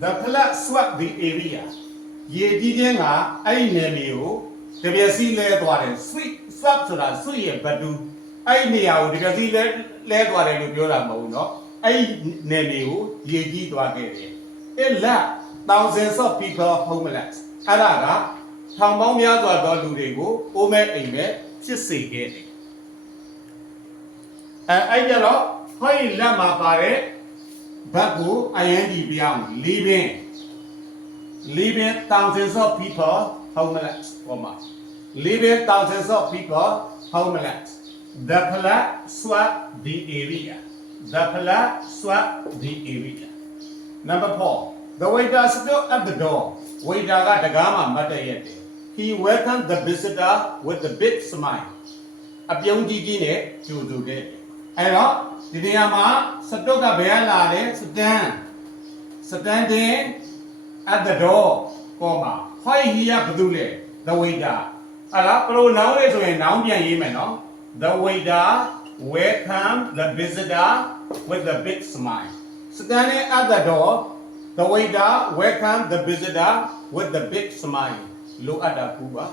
The flood swept the area. ရေကြီးခြင်းကအဲ့ဒီနယ်မြေကိုတပြည့်စီလဲသွားတယ် sweep ဆိုတာ sweep ရဲ့ဘတ်တူအဲ့ဒီနေရာကိုတပြည့်စီလဲသွားတယ်လို့ပြောတာမဟုတ်ဘူးเนาะအဲ့ဒီနယ်မြေကိုရေကြီးသွားခဲ့တယ် It left thousands of people homeless အဲ့ဒါကထောင်ပေါင်းများစွာသောလူတွေကိုအိုးမဲ့အိမ်မဲ့ဖြစ်စေခဲ့တယ်အဲ့ကြတော့ဟိုင်းလက်မှာပါတဲ့ဘတ်ကို ING ပြအောင် leaving thousands of people homeless ဟောမှာ leaving thousands of people homeless the flood swept the area the flood swept the area number 4 the waiter stood at the door waiter ကတကားမှာမတ်တရက်တယ် he welcomed the visitor with a big smile အပြုံးကြီးကြီးနဲ့ကြိုဆိုခဲ့အဲ့တော့ဒီနေရာမှာစတုတ်ကဘယ်ကလာလဲ standing at the door ကောမှာ why here ဘယ်သူလဲ the waiter အဲ့ဒါ pronoun လေးဆိုရင် noun ပြန်ရေးမယ်နော် the waiter welcomed the visitor with a big smile standing at the door the waiter welcomed the visitor with the big smile လိုအပ်တာကူပါ